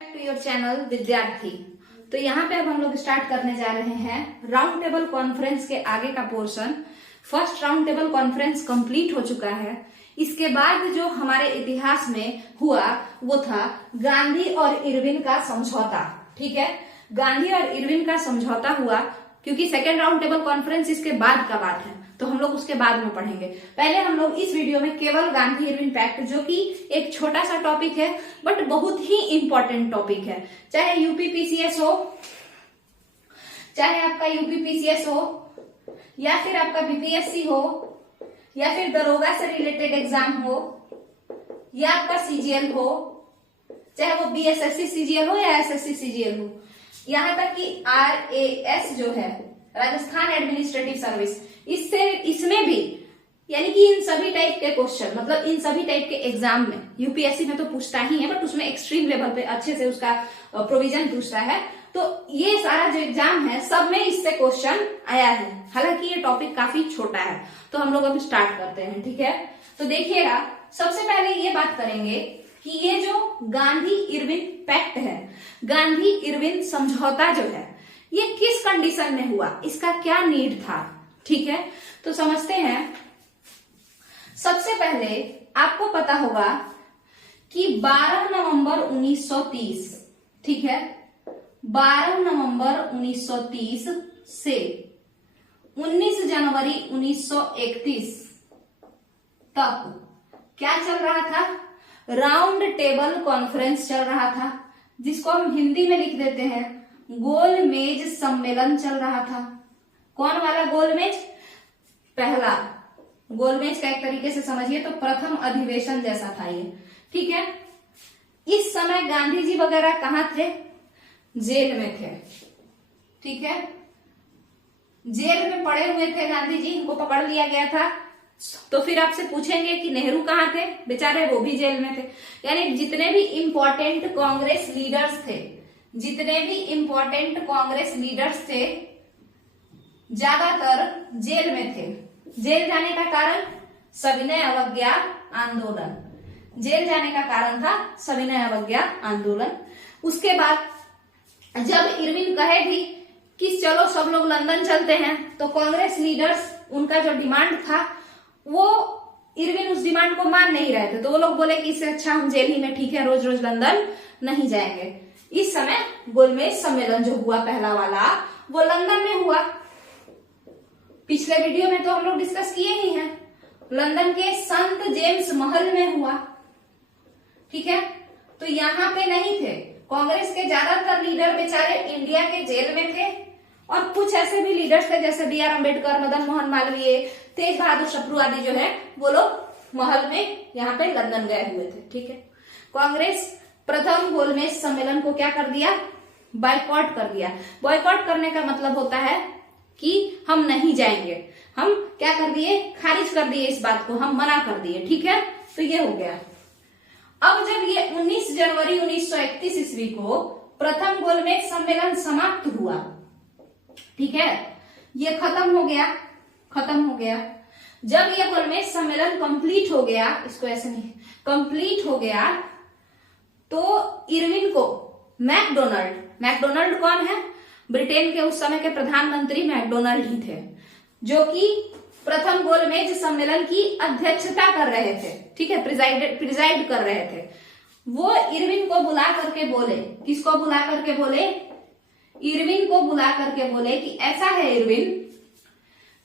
To your channel विद्यार्थी। तो यहाँ पे अब हम लोग स्टार्ट करने जा रहे हैं राउंड टेबल कॉन्फ्रेंस के आगे का portion. First round table conference complete हो चुका है। इसके बाद जो हमारे इतिहास में हुआ वो था गांधी और इरविन का समझौता। ठीक है, गांधी और इरविन का समझौता हुआ क्योंकि सेकेंड राउंड टेबल कॉन्फ्रेंस इसके बाद का बात है, तो हम लोग उसके बाद में पढ़ेंगे। पहले हम लोग इस वीडियो में केवल गांधी इरविन पैक्ट, जो कि एक छोटा सा टॉपिक है बट बहुत ही इंपॉर्टेंट टॉपिक है, चाहे यूपीपीसीएस हो, चाहे आपका यूपीपीसीएस हो, या फिर आपका बीपीएससी हो, या फिर दरोगा से रिलेटेड एग्जाम हो, या आपका सीजीएल हो, चाहे वो बीएसएससी सीजीएल हो या एसएससी सीजीएल हो, यहाँ तक कि आरएएस जो है राजस्थान एडमिनिस्ट्रेटिव सर्विस, इसमें भी, यानी कि इन सभी टाइप के क्वेश्चन, मतलब इन सभी टाइप के एग्जाम में, यूपीएससी में तो पूछता ही है बट उसमें एक्सट्रीम लेवल पे अच्छे से उसका प्रोविजन पूछता है। तो ये सारा जो एग्जाम है सब में इससे क्वेश्चन आया है। हालांकि ये टॉपिक काफी छोटा है, तो हम लोग अभी स्टार्ट करते हैं। ठीक है, तो देखिएगा, सबसे पहले ये बात करेंगे कि ये जो गांधी इरविन पैक्ट है, गांधी इरविन समझौता जो है, ये किस कंडीशन में हुआ, इसका क्या नीड था। ठीक है, तो समझते हैं। सबसे पहले आपको पता होगा कि 12 नवंबर 1930, ठीक है, 12 नवंबर 1930 से 19 जनवरी 1931 तक क्या चल रहा था, राउंड टेबल कॉन्फ्रेंस चल रहा था, जिसको हम हिंदी में लिख देते हैं गोल मेज सम्मेलन चल रहा था। कौन वाला गोल मेज? पहला गोल मेज का एक तरीके से समझिए तो प्रथम अधिवेशन जैसा था ये। ठीक है, इस समय गांधी जी वगैरह कहाँ थे? जेल में थे। ठीक है, जेल में पड़े हुए थे गांधी जी, इनको पकड़ लिया गया था। तो फिर आपसे पूछेंगे कि नेहरू कहाँ थे? बेचारे वो भी जेल में थे। यानी जितने भी इंपॉर्टेंट कांग्रेस लीडर्स थे, जितने भी इंपॉर्टेंट कांग्रेस लीडर्स थे, ज्यादातर जेल में थे। जेल जाने का कारण सविनय अवज्ञा आंदोलन, जेल जाने का कारण था सविनय अवज्ञा आंदोलन। उसके बाद जब इरविन कहे भी कि चलो सब लोग लंदन चलते हैं, तो कांग्रेस लीडर्स, उनका जो डिमांड था वो इरविन उस डिमांड को मान नहीं रहे थे। तो वो लोग बोले कि इससे अच्छा हम जेल ही में ठीक है, रोज रोज लंदन नहीं जाएंगे। इस समय गोलमेज सम्मेलन जो हुआ पहला वाला, वो लंदन में हुआ। पिछले वीडियो में तो हम लोग डिस्कस किए ही हैं, लंदन के संत जेम्स महल में हुआ। ठीक है, तो यहाँ पे नहीं थे। कांग्रेस के ज्यादातर लीडर बेचारे इंडिया के जेल में थे, और कुछ ऐसे भी लीडर्स थे जैसे बी आर अम्बेडकर, मदन मोहन मालवीय, तेज बहादुर सप्रू आदि जो है, वो लोग महल में यहाँ पे लंदन गए हुए थे। ठीक है, कांग्रेस प्रथम गोलमेज सम्मेलन को क्या कर दिया? बायकॉट कर दिया। बॉयकॉट करने का मतलब होता है कि हम नहीं जाएंगे, हम क्या कर दिए? खारिज कर दिए इस बात को, हम मना कर दिए। ठीक है, तो ये हो गया। अब जब ये 19 जनवरी 1931 ईस्वी को प्रथम गोलमेज सम्मेलन समाप्त हुआ, ठीक है, ये खत्म हो गया, खत्म हो गया। जब ये गोलमेज सम्मेलन कंप्लीट हो गया, इसको ऐसे नहीं, कंप्लीट हो गया, तो इरविन को मैकडोनाल्ड, मैकडोनाल्ड कौन है? ब्रिटेन के उस समय के प्रधानमंत्री मैकडोनाल्ड ही थे, जो कि प्रथम गोलमेज सम्मेलन की अध्यक्षता कर रहे थे। ठीक है, प्रिजाइड कर रहे थे। वो इरविन को बुला करके बोले, किसको बुला करके बोले? इरविन को बुला करके बोले कि ऐसा है इरविन,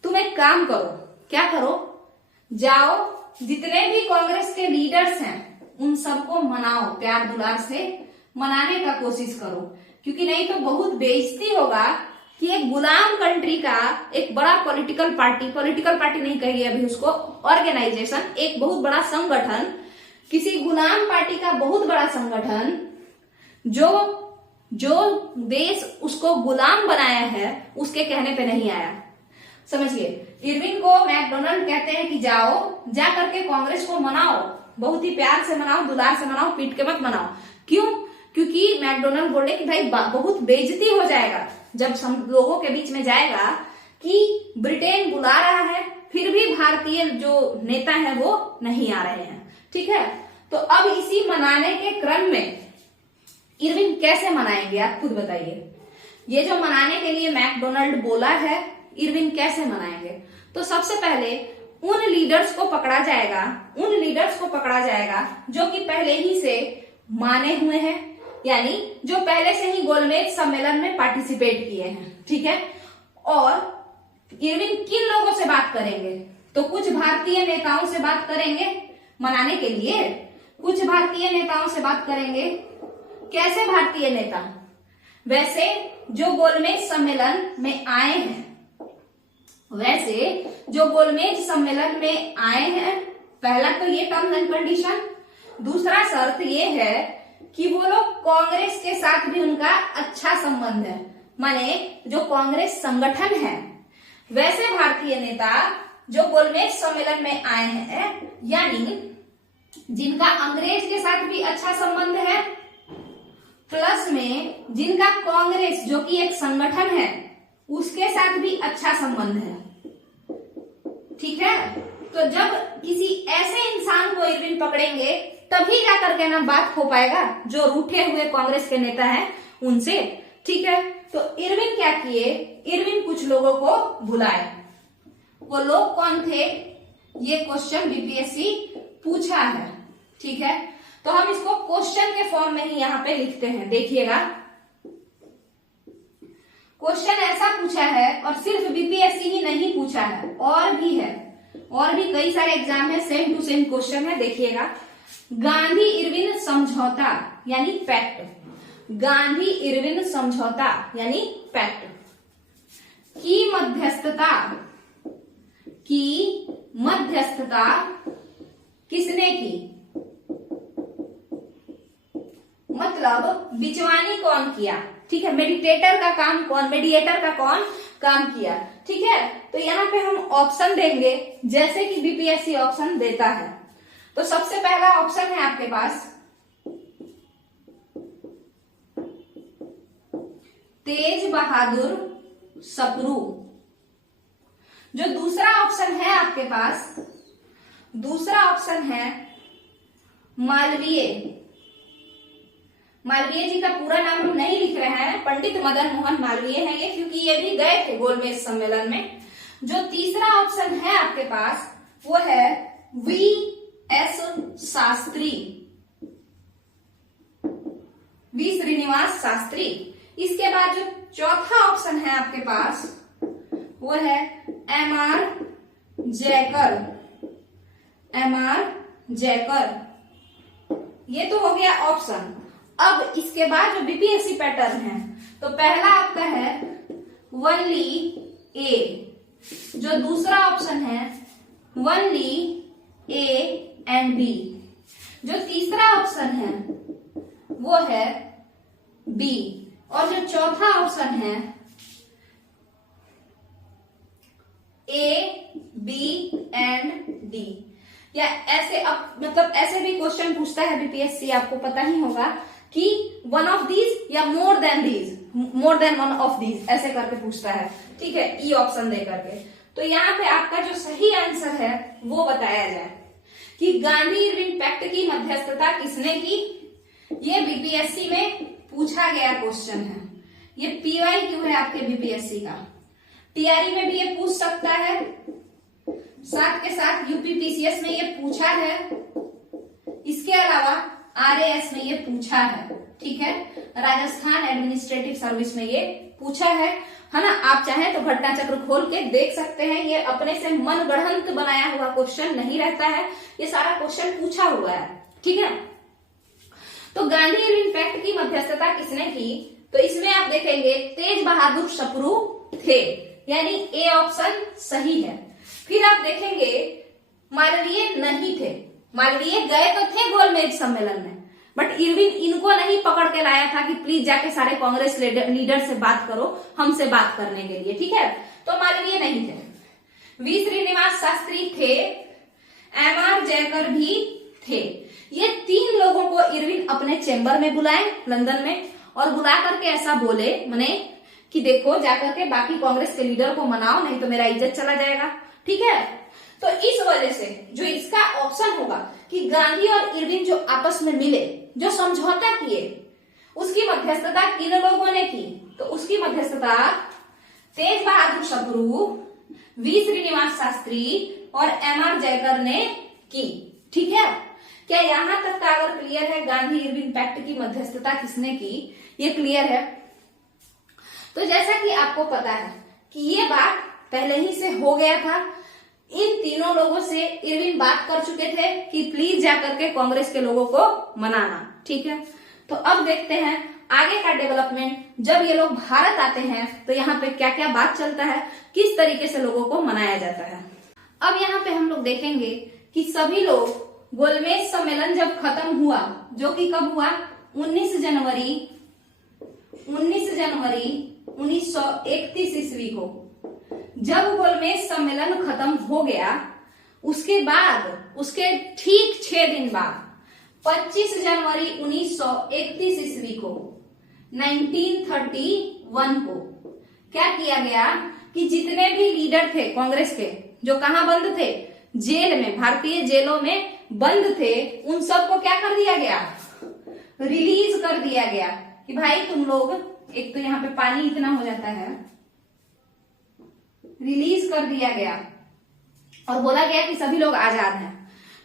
तुम एक काम करो। क्या करो? जाओ, जितने भी कांग्रेस के लीडर्स हैं उन सबको मनाओ, प्यार दुलार से मनाने का कोशिश करो, क्योंकि नहीं तो बहुत बेइज्जती होगा कि एक गुलाम कंट्री का एक बड़ा पॉलिटिकल पार्टी नहीं कहिए अभी उसको, ऑर्गेनाइजेशन, एक बहुत बड़ा संगठन, किसी गुलाम पार्टी का बहुत बड़ा संगठन, जो देश उसको गुलाम बनाया है, उसके कहने पे नहीं आया। समझिए, इरविन को मैकडोनाल्ड कहते हैं कि जाओ, जा करके कांग्रेस को मनाओ, बहुत ही प्यार से मनाओ, दुलार से मनाओ, पीट के मत मनाओ। क्यों? क्योंकि मैकडोनाल्ड बोले कि भाई बहुत बेइज्जती हो जाएगा जब सब लोगों के बीच में जाएगा कि ब्रिटेन बुला रहा है, फिर भी भारतीय जो नेता है वो नहीं आ रहे हैं। ठीक है, तो अब इसी मनाने के क्रम में इरविन कैसे मनाएंगे, आप खुद बताइए। ये जो मनाने के लिए मैकडोनाल्ड बोला है, इरविन कैसे मनाएंगे? तो सबसे पहले उन लीडर्स को पकड़ा जाएगा जो कि पहले ही से माने हुए हैं, यानी जो पहले से ही गोलमेज सम्मेलन में पार्टिसिपेट किए हैं, ठीक है। और इरविन किन लोगों से बात करेंगे? तो कुछ भारतीय नेताओं से बात करेंगे मनाने के लिए, कुछ भारतीय नेताओं से बात करेंगे। कैसे भारतीय नेता? वैसे जो गोलमेज सम्मेलन में आए हैं, पहला तो ये टर्म्स एंड कंडीशन। दूसरा शर्त ये है कि वो लोग कांग्रेस के साथ भी उनका अच्छा संबंध है, माने जो कांग्रेस संगठन है वैसे भारतीय नेता जो गोलमेज सम्मेलन में आए हैं, यानी जिनका अंग्रेज के साथ भी अच्छा संबंध है, प्लस में जिनका कांग्रेस जो कि एक संगठन है उसके साथ भी अच्छा संबंध है, ठीक है। तो जब किसी ऐसे इंसान को इरविन पकड़ेंगे तभी जाकर के ना बात हो पाएगा जो रूठे हुए कांग्रेस के नेता हैं उनसे, ठीक है। तो इरविन क्या किए? इरविन कुछ लोगों को बुलाए। वो लोग कौन थे? ये क्वेश्चन बीपीएससी पूछा है, ठीक है। तो हम इसको क्वेश्चन के फॉर्म में ही यहाँ पे लिखते हैं, देखिएगा। क्वेश्चन ऐसा पूछा है, और सिर्फ बीपीएससी ही नहीं पूछा है, और भी है, और भी कई सारे एग्जाम है, सेम टू सेम क्वेश्चन है, देखिएगा। गांधी इरविन समझौता यानी पैक्ट, गांधी इरविन समझौता यानी पैक्ट की मध्यस्थता किसने की? मतलब बिचवानी कौन किया, ठीक है। मेडिएटर का कौन काम किया, ठीक है। तो यहाँ पे हम ऑप्शन देंगे जैसे कि बीपीएससी ऑप्शन देता है। तो सबसे पहला ऑप्शन है आपके पास तेज बहादुर सप्रू। जो दूसरा ऑप्शन है आपके पास, दूसरा ऑप्शन है मालवीय जी का पूरा नाम हम नहीं लिख रहे हैं, पंडित मदन मोहन मालवीय है ये, क्योंकि ये भी गए थे गोलमेज सम्मेलन में। जो तीसरा ऑप्शन है आपके पास वो है वी श्रीनिवास शास्त्री। इसके बाद जो चौथा ऑप्शन है आपके पास वो है एम.आर. जयकर। ये तो हो गया ऑप्शन। अब इसके बाद जो बीपीएससी पैटर्न है, तो पहला आपका है वनली ए, जो दूसरा ऑप्शन है वनली ए एंड बी, जो तीसरा ऑप्शन है वो है बी, और जो चौथा ऑप्शन है ए बी एंड डी। या ऐसे अब मतलब ऐसे भी क्वेश्चन पूछता है बीपीएससी, आपको पता ही होगा कि वन ऑफ दीज या more than one of these ऐसे करके पूछता है, ठीक है, ई ऑप्शन दे करके। तो यहाँ पे आपका जो सही आंसर है वो बताया जाए कि गांधी इरविन पैक्ट की मध्यस्थता किसने की। ये बीपीएससी में पूछा गया क्वेश्चन है, ये पीवाईक्यू है आपके बीपीएससी का। टीआरई में भी ये पूछ सकता है, साथ के साथ यूपीपीसीएस में ये पूछा है, इसके अलावा आरएएस में ये पूछा है, ठीक है, राजस्थान एडमिनिस्ट्रेटिव सर्विस में ये पूछा है ना। आप चाहें तो घटना चक्र खोल के देख सकते हैं, ये अपने से मन गढ़ंत बनाया हुआ क्वेश्चन नहीं रहता है, ये सारा क्वेश्चन पूछा हुआ है, ठीक है। तो गांधी इरविन पैक्ट की मध्यस्थता किसने की? तो इसमें आप देखेंगे तेज बहादुर सप्रू थे, यानी ए ऑप्शन सही है। फिर आप देखेंगे मालवीय नहीं थे, मालवीय गए तो थे गोलमेज सम्मेलन में, बट इरविन इनको नहीं पकड़ के लाया था कि प्लीज जाके सारे कांग्रेस लीडर से बात करो हमसे बात करने के लिए, ठीक है। तो मालवीय नहीं थे। वी श्रीनिवास शास्त्री थे, एम.आर. जयकर भी थे। ये तीन लोगों को इरविन अपने चेंबर में बुलाए लंदन में, और बुला करके ऐसा बोले मने कि देखो जाकर के बाकी कांग्रेस के लीडर को मनाओ, नहीं तो मेरा इज्जत चला जाएगा, ठीक है। तो इस वजह से जो इसका ऑप्शन होगा कि गांधी और इरविन जो आपस में मिले, जो समझौता किए, उसकी मध्यस्थता किन लोगों ने की? तो उसकी मध्यस्थता तेज बहादुर सप्रू, वी श्रीनिवास शास्त्री और एम.आर. जयकर ने की। ठीक है, क्या यहां तक का अगर क्लियर है गांधी इरविन पैक्ट की मध्यस्थता किसने की, ये क्लियर है? तो जैसा कि आपको पता है कि ये बात पहले ही से हो गया था, इन तीनों लोगों से इरविन बात कर चुके थे कि प्लीज जाकर के कांग्रेस के लोगों को मनाना। ठीक है, तो अब देखते हैं आगे का डेवलपमेंट। जब ये लोग भारत आते हैं तो यहाँ पे क्या क्या बात चलता है, किस तरीके से लोगों को मनाया जाता है। अब यहाँ पे हम लोग देखेंगे कि सभी लोग गोलमेज सम्मेलन जब खत्म हुआ, जो कि कब हुआ, 19 जनवरी 1931 ईस्वी को जब गोलमेज सम्मेलन खत्म हो गया, उसके बाद उसके ठीक 6 दिन बाद 25 जनवरी 1931 ईस्वी को 1931 को क्या किया गया कि जितने भी लीडर थे कांग्रेस के, जो कहां बंद थे, जेल में, भारतीय जेलों में बंद थे, उन सबको क्या कर दिया गया, रिलीज कर दिया गया कि भाई तुम लोग, एक तो यहाँ पे पानी इतना हो जाता है, रिलीज कर दिया गया और बोला गया कि सभी लोग आजाद हैं।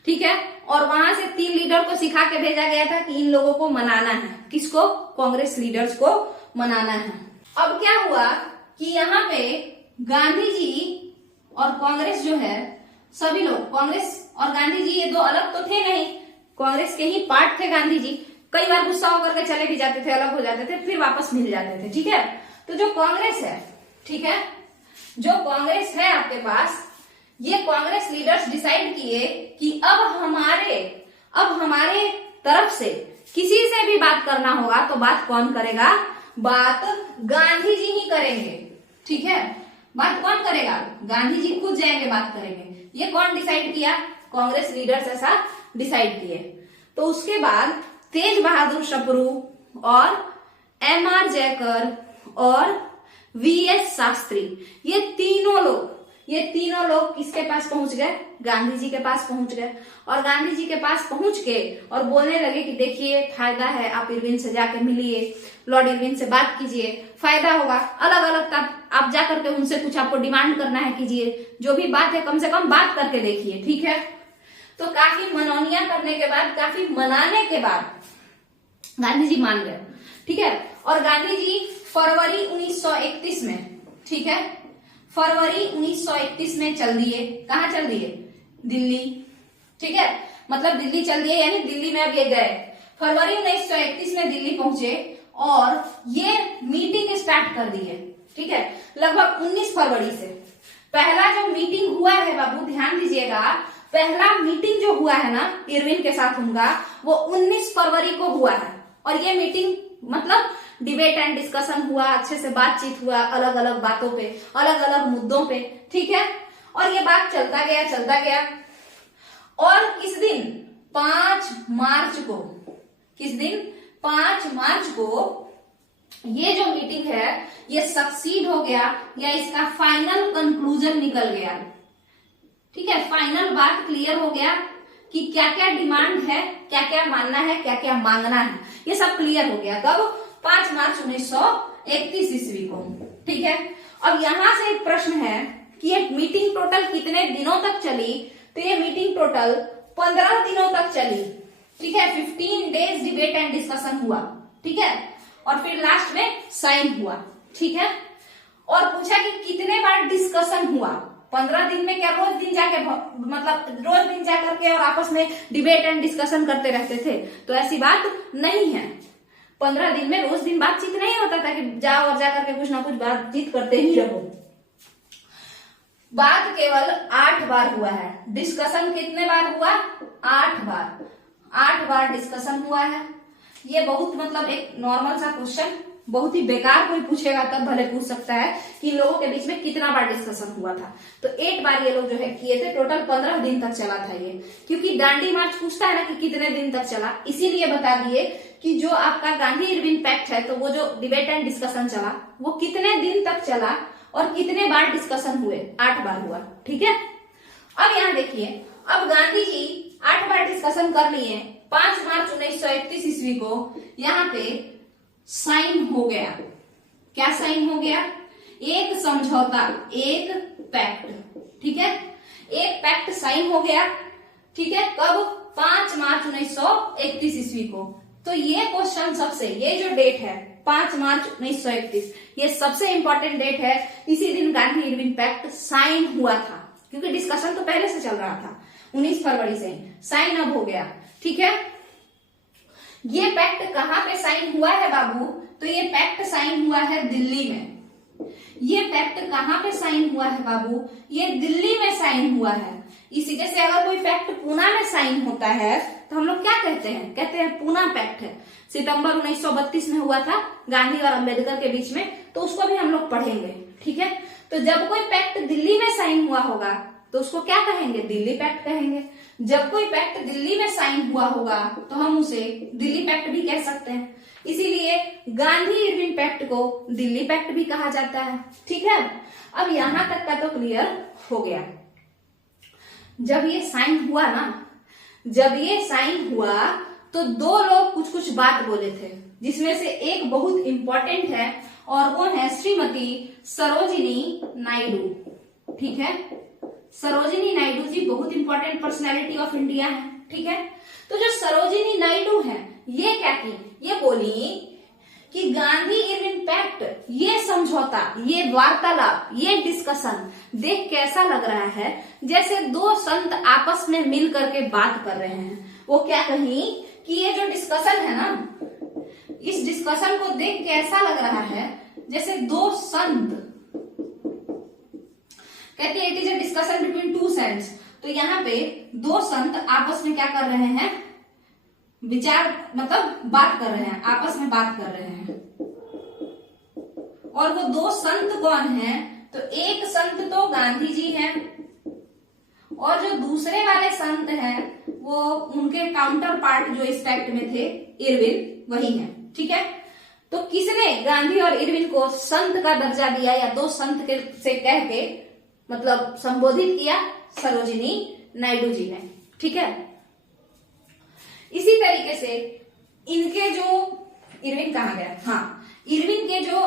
ठीक है, और वहां से 3 लीडर को सिखा के भेजा गया था कि इन लोगों को मनाना है। किसको? कांग्रेस लीडर्स को मनाना है। अब क्या हुआ कि यहाँ पे गांधी जी और कांग्रेस जो है, सभी लोग, कांग्रेस और गांधी जी ये दो अलग तो थे नहीं, कांग्रेस के ही पार्ट थे गांधी जी। कई बार गुस्सा होकर के चले भी जाते थे, अलग हो जाते थे, फिर वापस मिल जाते थे। ठीक है, तो जो कांग्रेस है, ठीक है, जो कांग्रेस है आपके पास, ये कांग्रेस लीडर्स डिसाइड किए कि अब हमारे तरफ से किसी से भी बात करना होगा तो बात कौन करेगा? बात गांधी जी ही करेंगे। ठीक है, बात कौन करेगा? गांधी जी खुद जाएंगे, बात करेंगे। ये कौन डिसाइड किया? कांग्रेस लीडर्स ऐसा डिसाइड किए। तो उसके बाद तेज बहादुर सप्रू और एम.आर. जयकर और वी.एस. शास्त्री, ये तीनों लोग किसके पास पहुंच गए? गांधी जी के पास पहुंच गए। और गांधी जी के पास पहुंच के और बोलने लगे कि देखिए फायदा है, आप इरविन से जाके मिलिए, लॉर्ड इरविन से बात कीजिए, फायदा होगा। अलग अलग आप जाकर के उनसे कुछ आपको डिमांड करना है, कीजिए, जो भी बात है कम से कम बात करके देखिए। ठीक है, तो काफी मनौनिया करने के बाद, काफी मनाने के बाद गांधी जी मान गए। ठीक है, और गांधी जी फरवरी 1931 में, ठीक है, फरवरी 1931 में चल दिए। कहाँ चल दिए? दिल्ली। ठीक है, मतलब दिल्ली चल दिए, यानी दिल्ली में अब ये गए। फरवरी 1931 में दिल्ली पहुंचे और ये मीटिंग स्टार्ट कर दी है। ठीक है, लगभग 19 फरवरी से पहला जो मीटिंग हुआ है, बाबू ध्यान दीजिएगा, पहला मीटिंग जो हुआ है ना इरविन के साथ उनका, वो 19 फरवरी को हुआ है। और ये मीटिंग मतलब डिबेट एंड डिस्कशन हुआ, अच्छे से बातचीत हुआ, अलग अलग बातों पे, अलग अलग मुद्दों पे। ठीक है, और ये बात चलता गया। और किस दिन? 5 मार्च को, किस दिन? 5 मार्च को ये जो मीटिंग है ये सक्सीड हो गया, या इसका फाइनल कंक्लूजन निकल गया। ठीक है, फाइनल बात क्लियर हो गया कि क्या क्या डिमांड है, क्या क्या मानना है, क्या क्या मांगना है, ये सब क्लियर हो गया। कब? 5 मार्च 1931 ईस्वी को। ठीक है, अब यहां से एक प्रश्न है कि ये मीटिंग टोटल कितने दिनों तक चली? तो ये मीटिंग टोटल 15 दिनों तक चली। ठीक है, 15 डेज डिबेट एंड डिस्कशन हुआ। ठीक है, और फिर लास्ट में साइन हुआ। ठीक है, और पूछा कि कितने बार डिस्कशन हुआ? 15 दिन में क्या रोज दिन जाके, मतलब रोज दिन जाकर के और आपस में डिबेट एंड डिस्कशन करते रहते थे? तो ऐसी बात नहीं है। 15 दिन में रोज दिन बातचीत नहीं होता था कि जाओ और जाकर के कुछ ना कुछ बातचीत करते ही रहो। बात केवल 8 बार हुआ है। डिस्कशन कितने बार हुआ? 8 बार। 8 बार डिस्कशन हुआ है। ये बहुत मतलब एक नॉर्मल सा क्वेश्चन, बहुत ही बेकार कोई पूछेगा तब भले पूछ सकता है कि लोगों के बीच में कितना बार डिस्कशन हुआ था। तो 8 बार ये लोग जो है किए थे। टोटल 15 दिन तक चला था ये, क्योंकि दांडी मार्च पूछता है ना कि कितने दिन तक चला, इसीलिए बता दिए कि जो आपका गांधी इरविन पैक्ट है, तो वो जो डिबेट एंड डिस्कशन चला वो कितने दिन तक चला और कितने बार डिस्कशन हुए? 8 बार हुआ। ठीक है, अब यहाँ देखिए, अब गांधी जी 8 बार डिस्कशन कर लिए। 5 मार्च 1931 ईस्वी को यहाँ पे साइन हो गया। क्या साइन हो गया? एक समझौता, एक पैक्ट, ठीक है, एक पैक्ट साइन हो गया, ठीक है, कब? 5 मार्च 1931 ईस्वी को। तो ये क्वेश्चन सबसे, ये जो डेट है 5 मार्च 1931, ये सबसे इंपॉर्टेंट डेट है। इसी दिन गांधी इरविन पैक्ट साइन हुआ था, क्योंकि डिस्कशन तो पहले से चल रहा था, 19 फरवरी से साइन अब हो गया, ठीक है। ये पैक्ट कहाँ पे साइन हुआ है बाबू? तो ये पैक्ट साइन हुआ है दिल्ली में। ये पैक्ट कहाँ पे साइन हुआ है बाबू? ये दिल्ली में साइन हुआ है। इसी जैसे अगर कोई पैक्ट पूना में साइन होता है तो हम लोग क्या कहते हैं? कहते हैं पूना पैक्ट है, सितंबर 1932 में हुआ था गांधी और अंबेडकर के बीच में, तो उसको भी हम लोग पढ़ेंगे, ठीक है। तो जब कोई पैक्ट दिल्ली में साइन हुआ होगा तो उसको क्या कहेंगे? दिल्ली पैक्ट कहेंगे। जब कोई पैक्ट दिल्ली में साइन हुआ होगा तो हम उसे दिल्ली पैक्ट भी कह सकते हैं। इसीलिए गांधी इरविन पैक्ट को दिल्ली पैक्ट भी कहा जाता है, ठीक है। अब यहां तक का तो क्लियर हो गया। जब ये साइन हुआ ना, जब ये साइन हुआ तो दो लोग कुछ कुछ बात बोले थे, जिसमें से एक बहुत इंपॉर्टेंट है और वो है श्रीमती सरोजिनी नायडू, ठीक है। सरोजिनी नायडू जी बहुत इंपॉर्टेंट पर्सनैलिटी ऑफ इंडिया है, ठीक है। तो जो सरोजिनी नायडू है ये क्या की? ये बोली कि गांधी इरविन पैक्ट, ये समझौता, ये वार्तालाप, ये डिस्कशन देख कैसा लग रहा है जैसे दो संत आपस में मिल करके बात कर रहे हैं। वो क्या कही कि ये जो डिस्कशन है ना, इस डिस्कशन को देख के ऐसा लग रहा है जैसे दो संत, कहते हैं it is a discussion between two saints. तो यहाँ पे दो संत आपस में क्या कर रहे हैं? विचार, मतलब बात कर रहे हैं, आपस में बात कर रहे हैं। और वो दो संत कौन हैं? तो एक संत तो गांधी जी हैं और जो दूसरे वाले संत हैं वो उनके काउंटर पार्ट जो इस पैक्ट में थे, इरविन, वही है, ठीक है। तो किसने गांधी और इरविन को संत का दर्जा दिया या दो संत के से कह के मतलब संबोधित किया? सरोजिनी नायडू जी ने, ठीक है। इसी तरीके से इनके जो इरविन कहाँ गया? हाँ, इरविन के जो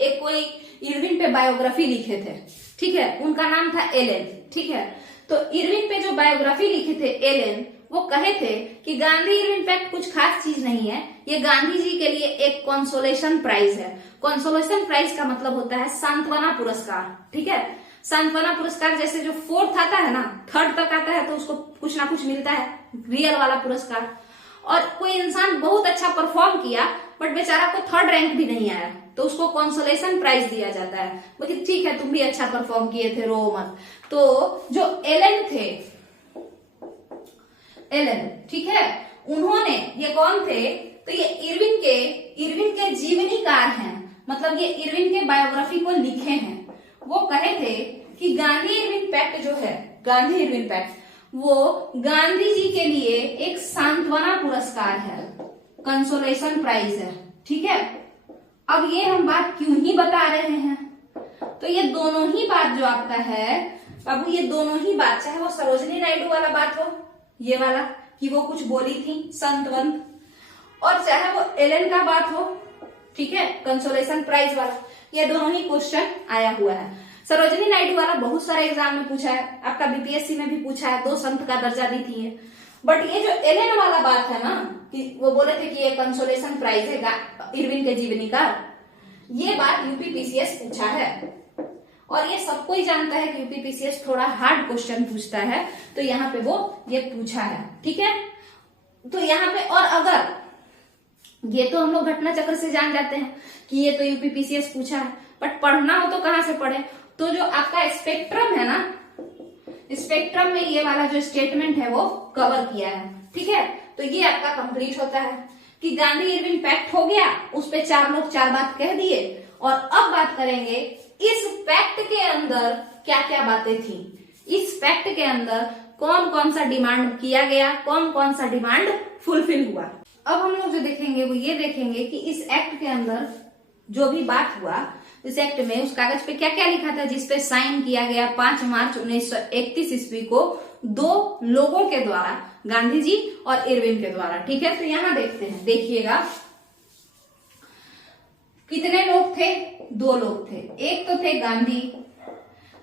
एक कोई इरविन पे बायोग्राफी लिखे थे, ठीक है, उनका नाम था एलेन, ठीक है। तो इरविन पे जो बायोग्राफी लिखे थे एलेन, वो कहे थे कि गांधी इरविन पैक्ट कुछ खास चीज नहीं है, ये गांधी जी के लिए एक कंसोलेशन प्राइज है। कंसोलेशन प्राइज का मतलब होता है सांत्वना पुरस्कार, ठीक है। सांत्वना पुरस्कार जैसे जो 4th आता है ना, 3rd तक आता है तो उसको कुछ ना कुछ मिलता है, रियल वाला पुरस्कार। और कोई इंसान बहुत अच्छा परफॉर्म किया बट बेचारा को 3rd रैंक भी नहीं आया तो उसको कंसोलेशन प्राइज दिया जाता है, बोले ठीक है तुम भी अच्छा परफॉर्म किए थे, रो मत। तो जो एलन थे, एलन, ठीक है, उन्होंने, ये कौन थे? तो ये इरविन के जीवनीकार हैं, मतलब ये इरविन के बायोग्राफी को लिखे हैं। वो कहे थे कि गांधी इरविन पैक्ट जो है, गांधी इरविन पैक्ट, वो गांधी जी के लिए एक सांत्वना पुरस्कार है, कंसोलेशन प्राइज है, ठीक है। अब ये हम बात क्यों ही बता रहे हैं? तो ये दोनों ही बात जो आपका है बाबू, ये दोनों ही बात, चाहे वो सरोजिनी नायडू वाला बात हो, ये वाला कि वो कुछ बोली थी संतवंत, और चाहे वो एलन का बात हो, ठीक है, कंसोलेशन प्राइज वाला, ये दोनों ही क्वेश्चन आया हुआ है। सरोजिनी नायडू वाला बहुत सारे एग्जाम में पूछा है, आपका बीपीएससी में भी पूछा है, दो संत का दर्जा दी थी है। बट ये जो एलेन वाला बात है ना, कि वो बोले थे कि ये कंसोलेशन प्राइज है इरविन के जीवनी का, ये बात यूपीपीसीएस पूछा है। और ये सबको ही जानता है कि यूपीपीसीएस थोड़ा हार्ड क्वेश्चन पूछता है, तो यहाँ पे वो ये पूछा है, ठीक है। तो यहाँ पे, और अगर ये तो हम लोग घटना चक्र से जान जाते हैं कि ये तो यूपीपीसीएस पूछा है, बट पढ़ना हो तो कहाँ से पढ़े? तो जो आपका स्पेक्ट्रम है ना, स्पेक्ट्रम में ये वाला जो स्टेटमेंट है वो कवर किया है, ठीक है। तो ये आपका कंप्लीट होता है कि गांधी इरविन पैक्ट हो गया, उस पे 4 लोग 4 बात कह दिए। और अब बात करेंगे इस पैक्ट के अंदर क्या क्या बातें थी, इस पैक्ट के अंदर कौन कौन सा डिमांड किया गया, कौन कौन सा डिमांड फुलफिल हुआ। अब हम लोग जो देखेंगे वो ये देखेंगे कि इस एक्ट के अंदर जो भी बात हुआ, इस एक्ट में उस कागज पे क्या क्या लिखा था जिसपे साइन किया गया 5 मार्च 1931 ईस्वी को 2 लोगों के द्वारा, गांधी जी और इरविन के द्वारा, ठीक है। तो यहां देखते हैं, देखिएगा कितने लोग थे? 2 लोग थे। एक तो थे गांधी,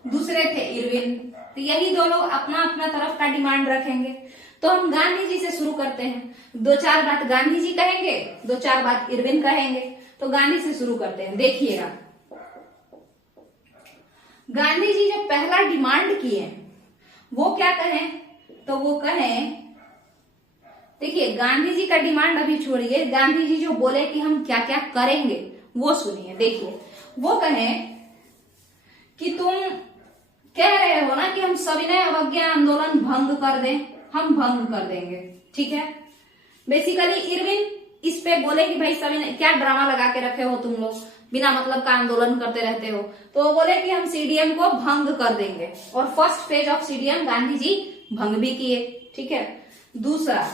दूसरे थे इरविन। तो यही 2 लोग अपना अपना तरफ का डिमांड रखेंगे। तो हम गांधी जी से शुरू करते हैं। 2-4 बात गांधी जी कहेंगे, 2-4 बात इरविन कहेंगे। तो गांधी से शुरू करते हैं। देखिएगा, गांधी जी जो पहला डिमांड किए वो क्या कहें? तो वो कहें, देखिए गांधी जी का डिमांड अभी छोड़िए, गांधी जी जो बोले कि हम क्या क्या करेंगे वो सुनिए। देखिए वो कहें कि तुम कह रहे हो ना कि हम सविनय अवज्ञा आंदोलन भंग कर दें, हम भंग कर देंगे। ठीक है, बेसिकली इरविन इस पे बोले कि भाई सविनय क्या ड्रामा लगा के रखे हो तुम लोग, बिना मतलब का आंदोलन करते रहते हो। तो वो बोले कि हम सीडीएम को भंग कर देंगे, और first phase of CDM Gandhi ji भंग भी किए। ठीक है, दूसरा,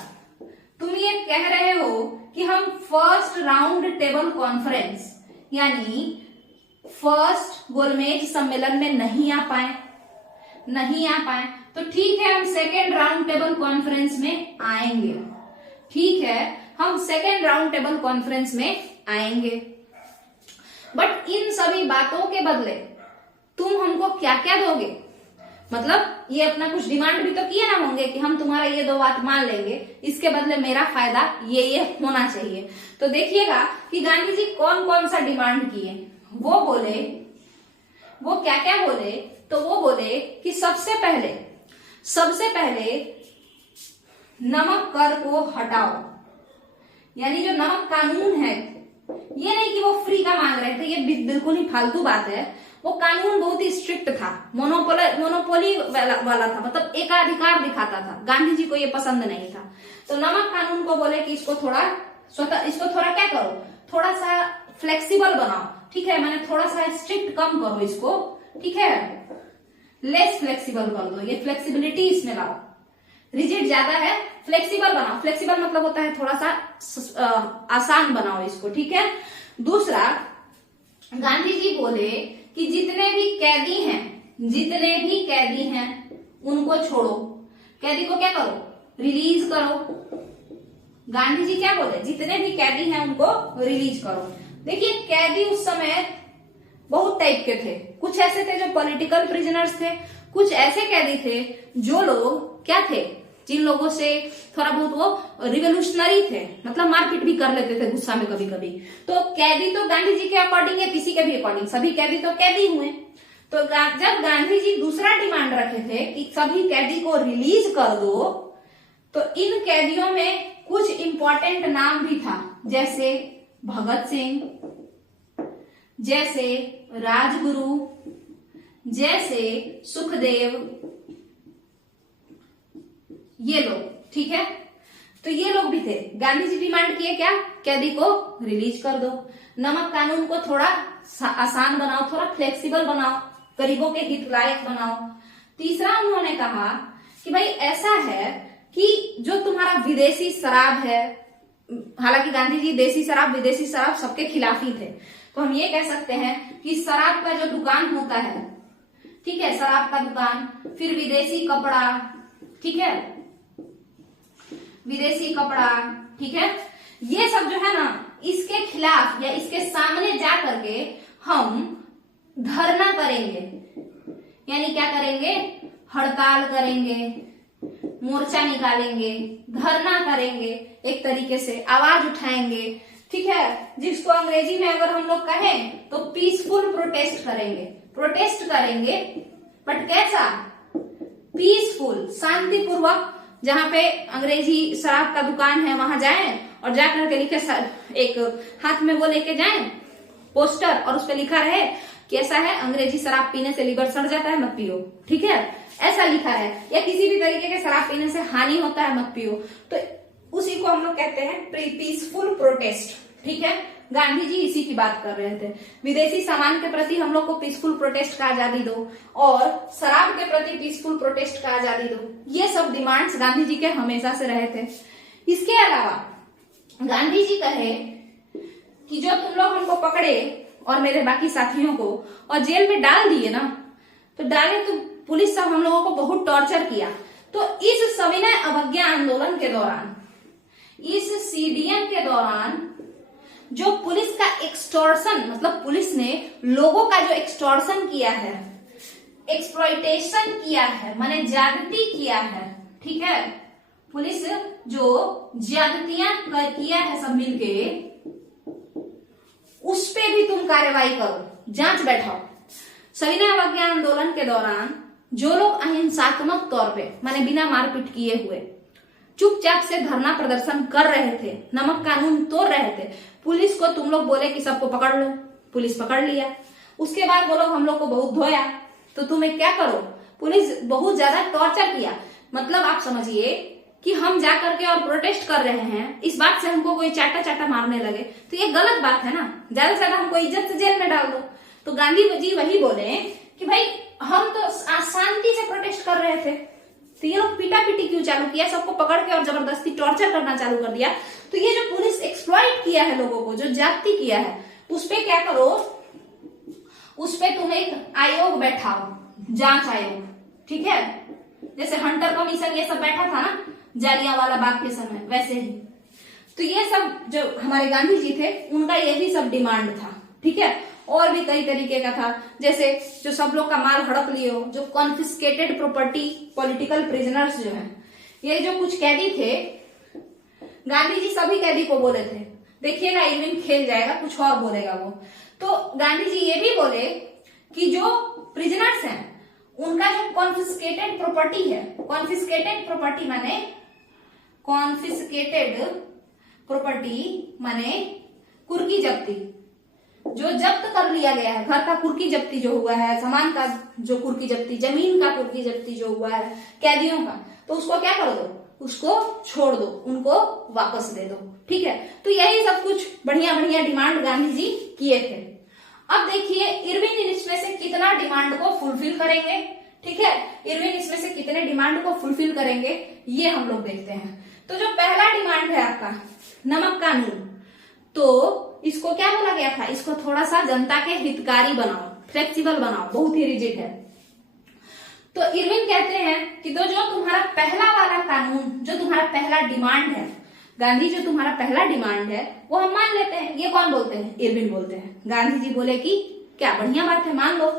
तुम ये कह रहे हो कि हम फर्स्ट राउंड टेबल कॉन्फ्रेंस यानी फर्स्ट गोलमेज सम्मेलन में नहीं आ पाए। तो ठीक है, हम सेकेंड राउंड टेबल कॉन्फ्रेंस में आएंगे। ठीक है, हम सेकेंड राउंड टेबल कॉन्फ्रेंस में आएंगे, बट इन सभी बातों के बदले तुम हमको क्या क्या दोगे? मतलब ये अपना कुछ डिमांड भी तो किए ना होंगे कि हम तुम्हारा ये 2 बात मान लेंगे, इसके बदले मेरा फायदा ये होना चाहिए। तो देखिएगा कि गांधी जी कौन कौन सा डिमांड किए। वो बोले, वो क्या क्या बोले? तो वो बोले कि सबसे पहले नमक कर को हटाओ, यानी जो नमक कानून है, ये नहीं कि वो फ्री का मांग रहे थे, ये बिल्कुल ही फालतू बात है। वो कानून बहुत ही स्ट्रिक्ट था, मोनोपोली वाला था, मतलब एकाधिकार दिखाता था। गांधी जी को ये पसंद नहीं था। तो नमक कानून को बोले कि इसको थोड़ा क्या करो, थोड़ा सा फ्लेक्सिबल बनाओ। ठीक है, मैंने थोड़ा सा स्ट्रिक्ट कम करो इसको। ठीक है, लेस फ्लेक्सिबल कर दो, ये फ्लेक्सिबिलिटी इसमें लाओ। रिजिड ज्यादा है, फ्लेक्सिबल बनाओ। फ्लेक्सिबल मतलब होता है थोड़ा सा आसान बनाओ इसको। ठीक है, दूसरा, गांधी जी बोले कि जितने भी कैदी हैं उनको छोड़ो। कैदी को क्या करो? रिलीज करो। गांधी जी क्या बोले? जितने भी कैदी हैं उनको रिलीज करो। देखिए कैदी उस समय बहुत टाइप के थे। कुछ ऐसे थे जो पॉलिटिकल प्रिजनर्स थे, कुछ ऐसे कैदी थे जो लोग क्या थे, जिन लोगों से थोड़ा बहुत वो रिवोल्यूशनरी थे, मतलब मारपीट भी कर लेते थे गुस्सा में कभी कभी। तो कैदी तो गांधी जी के अकॉर्डिंग है, किसी के भी अकॉर्डिंग, सभी कैदी तो कैदी हुए। तो जब गांधी जी दूसरा डिमांड रखे थे कि सभी कैदी को रिलीज कर दो, तो इन कैदियों में कुछ इंपॉर्टेंट नाम भी था, जैसे भगत सिंह, जैसे राजगुरु, जैसे सुखदेव, ये लोग। ठीक है, तो ये लोग भी थे। गांधी जी डिमांड किए क्या? कैदी को रिलीज कर दो, नमक कानून को थोड़ा आसान बनाओ, थोड़ा फ्लेक्सिबल बनाओ, गरीबों के हित लायक बनाओ। तीसरा उन्होंने कहा कि भाई ऐसा है कि जो तुम्हारा विदेशी शराब है, हालांकि गांधी जी देसी शराब विदेशी शराब सबके खिलाफ ही थे, तो हम ये कह सकते हैं कि शराब का जो दुकान होता है, ठीक है, शराब का दुकान, फिर विदेशी कपड़ा, ठीक है, विदेशी कपड़ा, ठीक है, ये सब जो है ना, इसके खिलाफ या इसके सामने जा करके हम धरना करेंगे। यानी क्या करेंगे? हड़ताल करेंगे, मोर्चा निकालेंगे, धरना करेंगे, एक तरीके से आवाज उठाएंगे। ठीक है, जिसको अंग्रेजी में अगर हम लोग कहें तो पीसफुल प्रोटेस्ट करेंगे, बट कैसा? पीसफुल, शांतिपूर्वक। जहां पे अंग्रेजी शराब का दुकान है वहां जाएं और जाकर के लिखे, एक हाथ में वो लेके जाएं पोस्टर, और उस पर लिखा रहे कैसा है, अंग्रेजी शराब पीने से लिवर सड़ जाता है, मत पियो। ठीक है, ऐसा लिखा है, या किसी भी तरीके के शराब पीने से हानि होता है, मत पियो। तो उसी को हम लोग कहते हैं पीसफुल प्रोटेस्ट। ठीक है, गांधी जी इसी की बात कर रहे थे। विदेशी सामान के प्रति हम लोग को पीसफुल प्रोटेस्ट का आजादी दो, और शराब के प्रति पीसफुल प्रोटेस्ट का आजादी दो। ये सब डिमांड्स गांधी जी के हमेशा से रहे थे। इसके अलावा गांधी जी कहे कि जो तुम लोग हमको पकड़े और मेरे बाकी साथियों को और जेल में डाल दिए ना, तो डाले तो पुलिस सब हम लोगों को बहुत टॉर्चर किया। तो इस सविनय अवज्ञा आंदोलन के दौरान, इस सीडीएम के दौरान जो पुलिस का एक्सटॉर्शन, मतलब पुलिस ने लोगों का जो एक्सटॉर्शन किया है, एक्सप्लॉइटेशन किया है, माने ज्यादती किया है, ठीक है, पुलिस जो ज्यादतियां किया है सब मिलके, उस पे भी तुम कार्रवाई करो, जांच बैठाओ। सविनय अवज्ञा आंदोलन के दौरान जो लोग अहिंसात्मक तौर पे, माने बिना मारपीट किए हुए चुपचाप से धरना प्रदर्शन कर रहे थे, नमक कानून तोड़ रहे थे, पुलिस को तुम लोग बोले कि सबको पकड़ लो, पुलिस पकड़ लिया। उसके बाद वो लोग हम लोग को बहुत धोया, तो तुम्हें क्या करो, पुलिस बहुत ज्यादा टॉर्चर किया। मतलब आप समझिए कि हम जा करके और प्रोटेस्ट कर रहे हैं, इस बात से हमको कोई चाटा चाटा मारने लगे, तो ये गलत बात है ना, ज्यादा से ज्यादा हमको इज्जत से जेल में डाल दो। तो गांधी जी वही बोले कि भाई हम तो शांति से प्रोटेस्ट कर रहे थे, तो ये लोग पीटा पीटी क्यों चालू किया, सबको पकड़ के और जबरदस्ती टॉर्चर करना चालू कर दिया। तो ये जो पुलिस एक्सप्लॉइट किया है लोगों को, जो जाति किया है, उस पे क्या करो, उस पे तुम एक आयोग बैठाओ, जांच आयोग, ठीक है, जैसे हंटर कमीशन ये सब बैठा था ना जालियांवाला बाग के समय, वैसे ही। तो ये सब जो हमारे गांधी जी थे, उनका यही सब डिमांड था, ठीक है। और भी कई तरीके का था, जैसे जो सब लोग का माल हड़प लिए हो, जो कॉन्फिस्केटेड प्रॉपर्टी, पॉलिटिकल प्रिजनर्स जो है, ये जो कुछ कैदी थे, गांधी जी सभी कैदी को बोले थे, देखिएगा इरविन खेल जाएगा, कुछ और बोलेगा वो। तो गांधी जी ये भी बोले कि जो प्रिजनर्स हैं उनका जो कॉन्फिस्केटेड प्रॉपर्टी है, कॉन्फिस्केटेड प्रॉपर्टी माने, कॉन्फिस्केटेड प्रॉपर्टी माने कुर्की जब्ती, जो जब्त कर लिया गया है, घर का कुर्की जब्ती जो हुआ है, सामान का जो कुर्की जब्ती, जमीन का कुर्की जब्ती जो हुआ है कैदियों का, तो उसको क्या कर दो, उसको छोड़ दो, उनको वापस दे दो, ठीक है। तो यही सब कुछ बढ़िया बढ़िया डिमांड गांधी जी किए थे। अब देखिए इरविन इसमें से कितना डिमांड को फुलफिल करेंगे, ठीक है, इरविन इसमें से कितने डिमांड को फुलफिल करेंगे ये हम लोग देखते हैं। तो जो पहला डिमांड है आपका नमक कानून, तो इसको क्या बोला गया था, इसको थोड़ा सा जनता के हितकारी बनाओ, फ्लेक्सिबल बनाओ, बहुत ही रिजिड है। तो इरविन कहते हैं कि तो जो तुम्हारा पहला वाला कानून, जो तुम्हारा पहला डिमांड है, गांधी जो तुम्हारा पहला डिमांड है वो हम मान लेते हैं। ये कौन बोलते हैं, इरविन बोलते हैं। गांधी जी बोले कि क्या बढ़िया बात है, मान लो।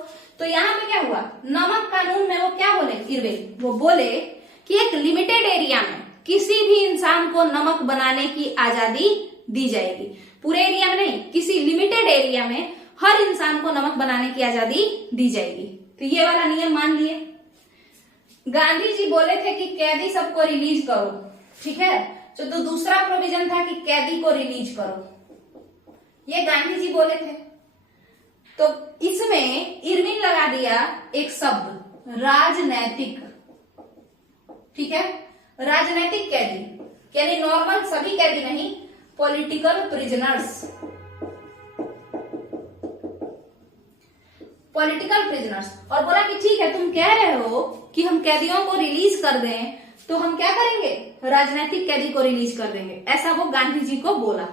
तो यहाँ पे क्या हुआ, नमक कानून में वो क्या बोले इरविन, वो बोले कि एक लिमिटेड एरिया में किसी भी इंसान को नमक बनाने की आजादी दी जाएगी, पूरे एरिया में नहीं, किसी लिमिटेड एरिया में हर इंसान को नमक बनाने की आजादी दी जाएगी। तो ये वाला नियम मान लिए। गांधी जी बोले थे कि कैदी सबको रिलीज करो, ठीक है, तो दूसरा प्रोविजन था कि कैदी को रिलीज करो, ये गांधी जी बोले थे। तो इसमें इरविन लगा दिया एक शब्द राजनैतिक, ठीक है, राजनैतिक कैदी, यानी नॉर्मल सभी कैदी नहीं, पॉलिटिकल प्रिजनर्स, पॉलिटिकल प्रिजनर्स। और बोला कि ठीक है तुम कह रहे हो कि हम कैदियों को रिलीज कर दें, तो हम क्या करेंगे, राजनीतिक कैदी को रिलीज कर देंगे, ऐसा वो गांधी जी को बोला।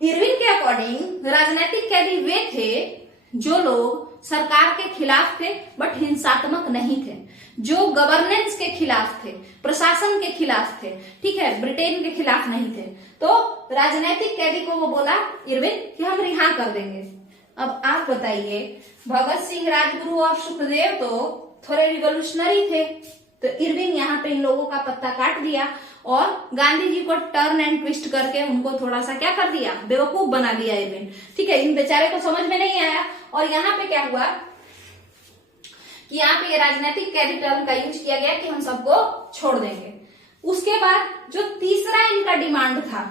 इरविन के अकॉर्डिंग राजनीतिक कैदी वे थे जो लोग सरकार के खिलाफ थे बट हिंसात्मक नहीं थे, जो गवर्नेंस के खिलाफ थे, प्रशासन के खिलाफ थे, ठीक है, ब्रिटेन के खिलाफ नहीं थे। तो राजनीतिक कैदी को वो बोला इरविन कि हम रिहा कर देंगे। अब आप बताइए, भगत सिंह, राजगुरु और सुखदेव तो थोड़े रिवोल्यूशनरी थे, तो इरविन यहाँ पे इन लोगों का पत्ता काट दिया और गांधी जी को टर्न एंड ट्विस्ट करके उनको थोड़ा सा क्या कर दिया, बेवकूफ बना दिया इरविन, ठीक है। इन बेचारे को समझ में नहीं आया और यहाँ पे क्या हुआ कि यहाँ पे राजनीतिक कैदी टर्म का यूज किया गया कि हम सबको छोड़ देंगे। उसके बाद जो तीसरा इनका डिमांड था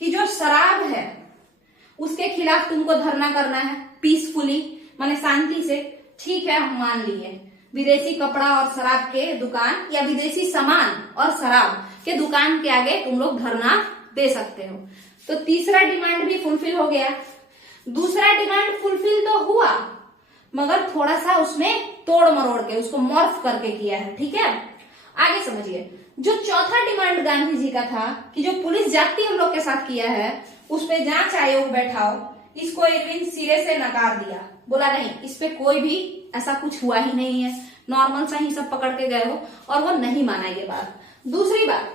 कि जो शराब है उसके खिलाफ तुमको धरना करना है पीसफुली, माने शांति से, ठीक है, हम मान लिए। विदेशी कपड़ा और शराब के दुकान या विदेशी सामान और शराब के दुकान के आगे तुम लोग धरना दे सकते हो। तो तीसरा डिमांड भी फुलफिल हो गया। दूसरा डिमांड फुलफिल तो हुआ मगर थोड़ा सा उसमें तोड़ मरोड़ के उसको मॉर्फ करके किया है, ठीक है। आगे समझिए, जो चौथा डिमांड गांधी जी का था कि जो पुलिस जाति हम लोग के साथ किया है उस पे जांच आयोग बैठाओ, इसको इरविन सिरे से नकार दिया, बोला नहीं, इस पे कोई भी ऐसा कुछ हुआ ही नहीं है, नॉर्मल सा ही सब पकड़ के गए हो, और वो नहीं माना ये बात। दूसरी बात,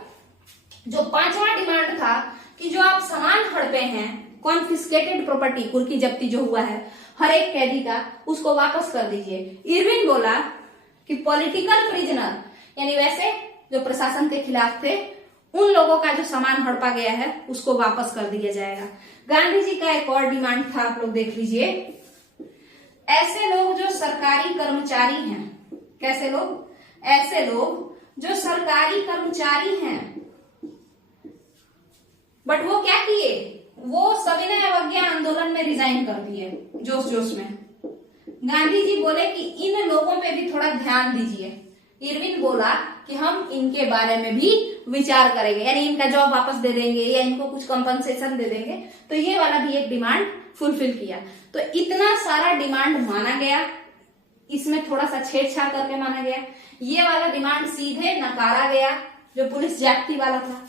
जो पांचवा डिमांड था कि जो आप सामान हड़पे हैं कॉन्फिस्केटेड प्रॉपर्टी, कुर्की जब्ती जो हुआ है हर एक कैदी का, उसको वापस कर दीजिए। इरविन बोला कि पॉलिटिकल प्रिजनर यानी वैसे जो प्रशासन के खिलाफ थे उन लोगों का जो सामान हड़पा गया है उसको वापस कर दिया जाएगा। गांधी जी का एक और डिमांड था, आप लोग देख लीजिए। ऐसे लोग जो सरकारी कर्मचारी हैं, कैसे लोग? ऐसे लोग जो सरकारी कर्मचारी हैं, बट वो क्या किए? वो सविनय अवज्ञा आंदोलन में रिजाइन कर दिए जोश जोश में। गांधी जी बोले कि इन लोगों पे भी थोड़ा ध्यान दीजिए। इरविन बोला कि हम इनके बारे में भी विचार करेंगे, यानी इनका जॉब वापस दे देंगे या इनको कुछ कंपनसेशन दे देंगे। तो ये वाला भी एक डिमांड फुलफिल किया। तो इतना सारा डिमांड माना गया, इसमें थोड़ा सा छेड़छाड़ करके माना गया। ये वाला डिमांड सीधे नकारा गया जो पुलिस जाप्ती वाला था।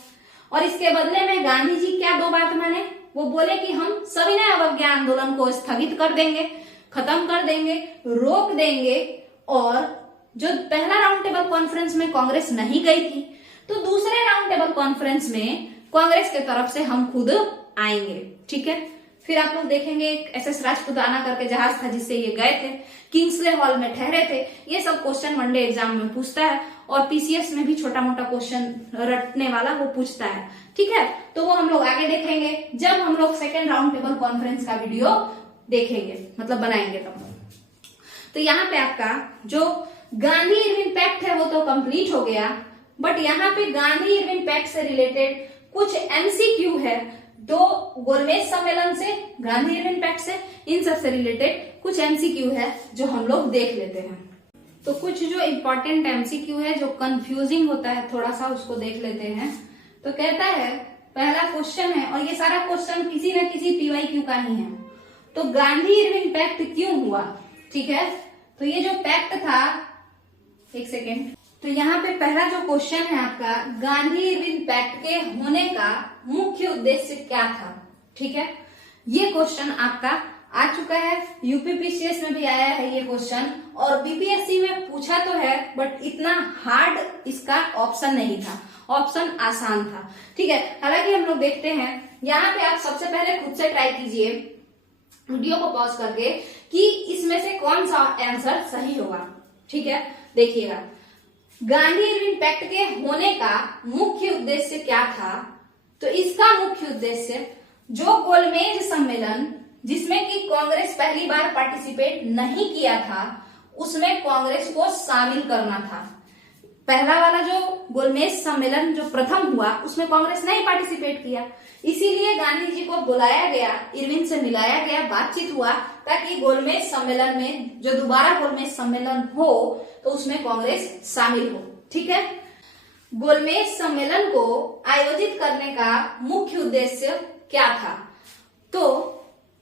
और इसके बदले में गांधी जी क्या दो बात माने? वो बोले कि हम सविनय अवज्ञा आंदोलन को स्थगित कर देंगे, खत्म कर देंगे, रोक देंगे, और जो पहला राउंड टेबल कॉन्फ्रेंस में कांग्रेस नहीं गई थी तो दूसरे राउंड टेबल कॉन्फ्रेंस में कांग्रेस के तरफ से हम खुद आएंगे। ठीक है। फिर आप लोग देखेंगे एक SS राजपुताना करके जहाज था जिससे ये गए थे, किंग्सले हॉल में ठहरे थे। ये सब क्वेश्चन वनडे एग्जाम में पूछता है और PCS में भी छोटा मोटा क्वेश्चन रटने वाला वो पूछता है। ठीक है, तो वो हम लोग आगे देखेंगे जब हम लोग सेकेंड राउंड टेबल कॉन्फ्रेंस का वीडियो देखेंगे, मतलब बनाएंगे तब। तो यहाँ पे आपका जो गांधी इरविन पैक्ट है वो तो कंप्लीट हो गया, बट यहाँ पे गांधी इरविन पैक्ट से रिलेटेड कुछ MCQ है, दो गोलमेज सम्मेलन से, गांधी इरविन पैक्ट से, इन सब से रिलेटेड कुछ MCQ है जो हम लोग देख लेते हैं। तो कुछ जो इम्पोर्टेंट MCQ है जो कंफ्यूजिंग होता है थोड़ा सा, उसको देख लेते हैं। तो कहता है, पहला क्वेश्चन है, और ये सारा क्वेश्चन किसी न किसी PYQ का ही है। तो गांधी इरविन पैक्ट क्यों हुआ? ठीक है, तो ये जो पैक्ट था, एक सेकेंड, तो यहाँ पे पहला जो क्वेश्चन है आपका, गांधी इरविन पैक्ट के होने का मुख्य उद्देश्य क्या था? ठीक है, ये क्वेश्चन आपका आ चुका है, UPPCS में भी आया है ये क्वेश्चन, और BPSC में पूछा तो है बट इतना हार्ड इसका ऑप्शन नहीं था, ऑप्शन आसान था। ठीक है, हालांकि हम लोग देखते हैं, यहाँ पे आप सबसे पहले खुद से ट्राई कीजिए वीडियो को पॉज करके कि इसमें से कौन सा आंसर सही होगा। ठीक है, देखिएगा, गांधी इरविन पैक्ट के होने का मुख्य उद्देश्य क्या था? तो इसका मुख्य उद्देश्य जो गोलमेज सम्मेलन जिसमें कि कांग्रेस पहली बार पार्टिसिपेट नहीं किया था, उसमें कांग्रेस को शामिल करना था। पहला वाला जो गोलमेज सम्मेलन जो प्रथम हुआ उसमें कांग्रेस नहीं पार्टिसिपेट किया, इसीलिए गांधी जी को बुलाया गया, इरविन से मिलाया गया, बातचीत हुआ ताकि गोलमेज सम्मेलन में जो दोबारा गोलमेज सम्मेलन हो तो उसमें कांग्रेस शामिल हो। ठीक है, गोलमेज सम्मेलन को आयोजित करने का मुख्य उद्देश्य क्या था? तो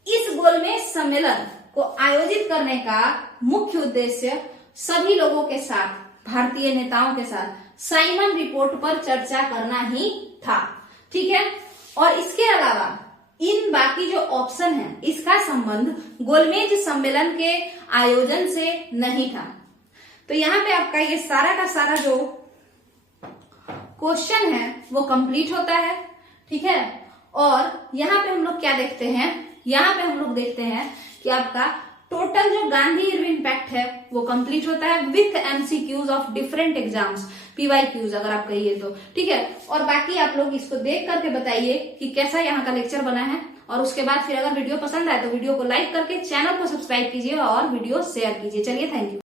इस गोलमेज सम्मेलन को आयोजित करने का मुख्य उद्देश्य सभी लोगों के साथ, भारतीय नेताओं के साथ साइमन रिपोर्ट पर चर्चा करना ही था। ठीक है, और इसके अलावा इन बाकी जो ऑप्शन है इसका संबंध गोलमेज सम्मेलन के आयोजन से नहीं था। तो यहाँ पे आपका ये सारा का सारा जो क्वेश्चन है वो कंप्लीट होता है। ठीक है, और यहाँ पे हम लोग क्या देखते हैं? यहाँ पे हम लोग देखते हैं कि आपका टोटल जो गांधी इरविन पैक्ट है वो कंप्लीट होता है with MCQs of different exams, PYQs अगर आप कहिए तो। ठीक है, और बाकी आप लोग इसको देख करके बताइए कि कैसा यहाँ का लेक्चर बना है, और उसके बाद फिर अगर वीडियो पसंद आए तो वीडियो को लाइक करके चैनल को सब्सक्राइब कीजिए और वीडियो शेयर कीजिए। चलिए, थैंक यू।